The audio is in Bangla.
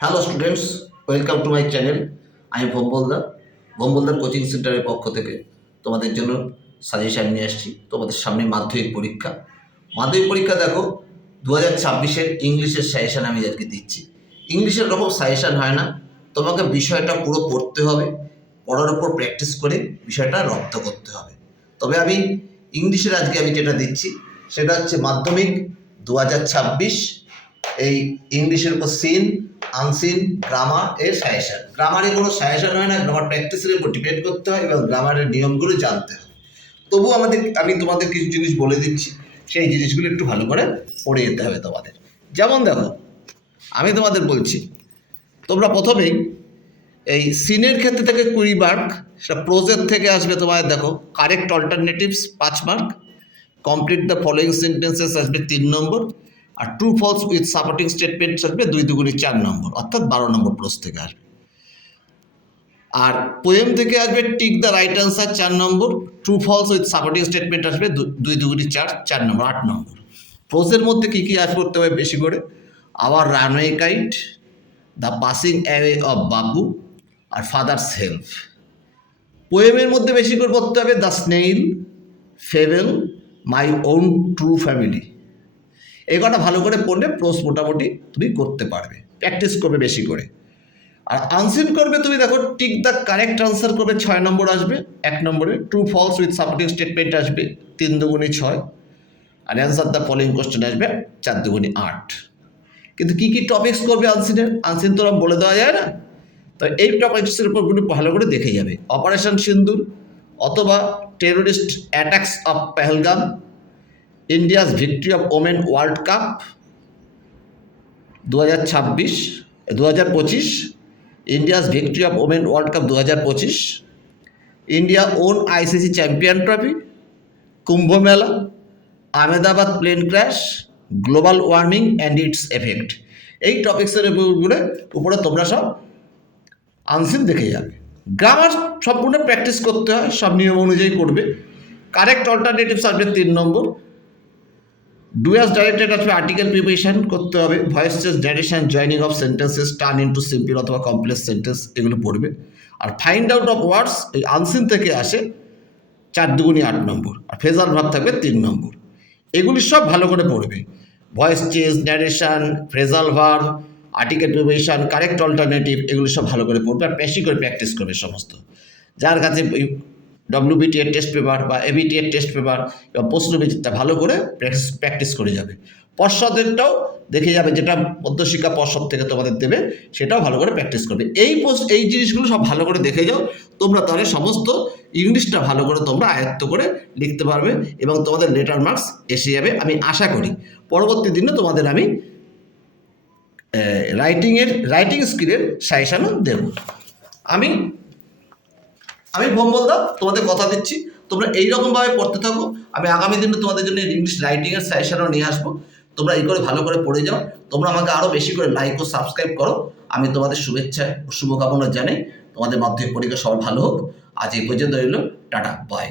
Hello students, welcome to my channel. আমি ভম্বলদার কোচিং সেন্টারের পক্ষ থেকে তোমাদের জন্য সাজেশান নিয়ে আসছি। তোমাদের সামনে মাধ্যমিক পরীক্ষা দেখো 2026-এর ইংলিশের সাজেশান আমি আজকে দিচ্ছি। ইংলিশের রকম সাজেশান হয় না, তোমাকে বিষয়টা পুরো পড়তে হবে, পড়ার উপর প্র্যাকটিস করে বিষয়টা রপ্ত করতে হবে। তবে আমি ইংলিশের আজকে আমি যেটা দিচ্ছি সেটা হচ্ছে মাধ্যমিক 2026 এই ইংলিশের উপর সিন আনসিন গ্রামার এর সাজেশন। গ্রামারে কোনো সাজেশন হয় না, গ্রামার প্র্যাকটিসের উপর ডিপেন্ড করতে হয় এবং গ্রামারের নিয়মগুলো জানতে হয়। তবু আমি তোমাদের কিছু জিনিস বলে দিচ্ছি, সেই জিনিসগুলো একটু ভালো করে পড়ে যেতে হবে তোমাদের। যেমন দেখো, আমি তোমাদের বলছি, তোমরা প্রথমেই এই সিনের ক্ষেত্রে থেকে 20 মার্ক, সেটা প্রোজের থেকে আসবে তোমার। দেখো, correct alternatives 5 mark, complete the following sentences আসবে 3 নম্বর, আর true false with supporting statement আসবে 2 দুগুণে 4 নম্বর, অর্থাৎ 12 নম্বর প্রশ্ন থেকে আসবে। আর পোয়েম থেকে আসবে tick the right answer 4 number, true false with supporting statement আসবে 2 দুগুণে 4 নম্বর, 8 নম্বর। প্রোজের মধ্যে কী কী আজ করতে হবে বেশি করে? Our runaway kite, the passing away of Bapu, আর ফাদার্স হেল্প। পোয়েমের মধ্যে বেশি করে পড়তে হবে the snail, fable, my own true family. এই কটা ভালো করে পড়লে প্রোজ মোটামুটি তুমি করতে পারবে, প্র্যাকটিস করবে বেশি করে। আর আনসিন করবে তুমি, দেখো, টিক দ্য কারেক্ট আনসার করবে 6 নম্বর আসবে 1 নম্বরে, true false with supporting statement আসবে 3 দুগুণে 6, আর অ্যান্সার দ্য ফলোয়িং কোশ্চেন আসবে 4 দুগুণে 8। কিন্তু কী কী টপিক্স করবে আনসিন তো বলে দেওয়া যায় না। তো এই টপিক্সের উপরগুলো ভালো করে দেখে যাবে। অপারেশন সিন্দুর, অথবা terrorist attacks of Pahalgam, India's victory of women world cup 2025, India's victory of women world cup 2025, India won ICC champion trophy, Kumbh Mela, Ahmedabad plane crash, global warming and its effect. এই টপিক্সের উপরে তোমরা সব আনসিন দেখে যাবে। গ্রামার সম্পূর্ণ প্র্যাকটিস করতে হয়, সব নিয়ম অনুযায়ী করবে। কারেক্ট অল্টারনেটিভস আসবে 3 নম্বর, ডু অ্যাজ ডাইরেক্টেড আসবে, আর্টিকেল প্রিপারেশন করতে হবে, voice change, direction, joining of sentences, turn into simple অথবা কমপ্লেক্স সেন্টেন্স, এগুলো পড়বে। আর ফাইন্ড আউট অফ ওয়ার্ডস এই আনসিন থেকে আসে 4 দুগুণে 8 নম্বর, আর ফ্রেজাল ভার্ব থাকবে 3 নম্বর। এগুলি সব ভালো করে পড়বে। Voice change, narration, phrasal verb, article preparation, correct alternative, এগুলো সব ভালো করে পড়বে আর বেশি করে প্র্যাকটিস করবে সমস্ত। যার কাছে WBT এর টেস্ট পেপার বা ABT এর টেস্ট পেপার বা প্রশ্নবিচিত্রা ভালো করে প্র্যাকটিস করে যাবে। পর্ষদেরটাও দেখে যাবে, যেটা মধ্যশিক্ষা পর্ষদ থেকে তোমাদের দেবে, সেটাও ভালো করে প্র্যাকটিস করবে। এই জিনিসগুলো সব ভালো করে দেখে যাও, তোমরা তাহলে সমস্ত ইংলিশটা ভালো করে তোমরা আয়ত্ত করে লিখতে পারবে এবং তোমাদের লেটার মার্কস এসে যাবে। আমি আশা করি পরবর্তী দিনে তোমাদের আমি রাইটিং স্কিলের সাজেশনও দেব। আমি ভম্বলদা তোমাদের কথা দিচ্ছি, তোমরা এইরকমভাবে পড়তে থাকো। আমি আগামী দিনে তোমাদের জন্য ইংলিশ রাইটিংয়ের সাজেশনও নিয়ে আসবো। তোমরা এই করে ভালো করে পড়ে যাও। তোমরা আমাকে আরও বেশি করে লাইক ও সাবস্ক্রাইব করো। আমি তোমাদের শুভেচ্ছা ও শুভকামনা জানাই। তোমাদের মাধ্যমিক পরীক্ষা সবার ভালো হোক। আজ এই পর্যন্ত রইল। Tata, by.